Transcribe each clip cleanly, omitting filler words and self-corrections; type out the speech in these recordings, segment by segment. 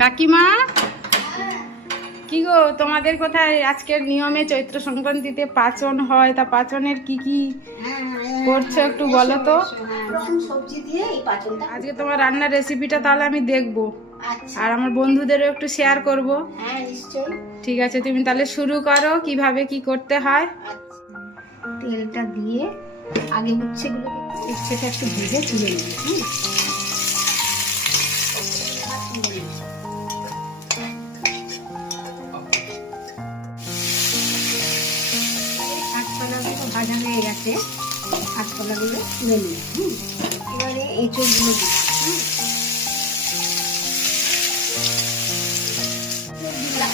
কাকিমা, কি গো তোমাদের কোথায় আজকের নিয়মে চৈত্র সংক্রান্তিতে পাচন হয়, তা পাচনের কি কি করছো একটু বলো তো। সবজি দিয়ে এই পাচনটা আজকে তোমার রান্নার রেসিপিটা তাহলে আমি দেখবো, আচ্ছা। আর আমার বন্ধুদেরও একটু শেয়ার করব। হ্যাঁ নিশ্চয়ই। ঠিক আছে, তুমি তাহলে শুরু করো কিভাবে কি করতে হয়। আচ্ছা, তেলটা দিয়ে আগে উচ্ছেটা একটু ভেজে তুলে নিই। কাঁচকলাগুলো ভাজা হয়ে গেছে, কাঁচকলাগুলো তুলে নিই। এবারে এঁচড়গুলো দিই।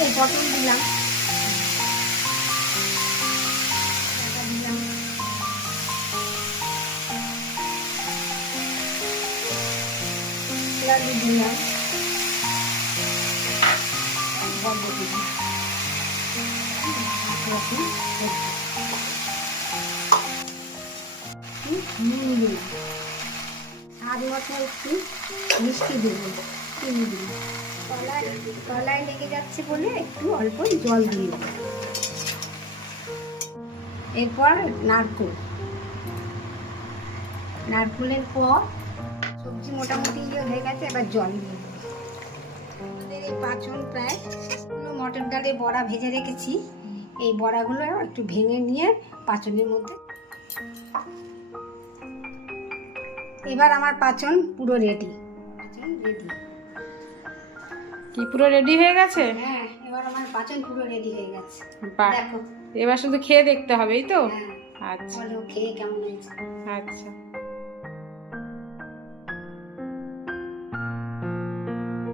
এই পটল দিলাম, দিলাম লাড্ডু দিলাম, বরবটি দিলাম, নুন দিলাম, স্বাদ মতো একটু মিষ্টি দেবো, চিনি দিলাম। তলায় লেগে যাচ্ছে বলে একটু অল্প জল দিয়ে দেবো। এরপর নারকেলের পর সবজি মোটামুটি হয়ে গেছে, এবার জল দিয়ে দেবো। আমাদের এই পাচন প্রায় মটর ডালের বড়া ভেজে রেখেছি, এই বড়াগুলো একটু ভেঙে নিয়ে পাচনের মধ্যে। এবার আমার পাচন পুরো রেডি। কি পুরো রেডি হয়ে গেছে? হ্যাঁ, এবার আমার পাচন পুরো রেডি হয়ে গেছে। বাহ, দেখো, এবার শুধু খেয়ে দেখতে হবে, এই তো? হ্যাঁ, আচ্ছা বলো খেয়ে কেমন হয়েছে। আচ্ছা।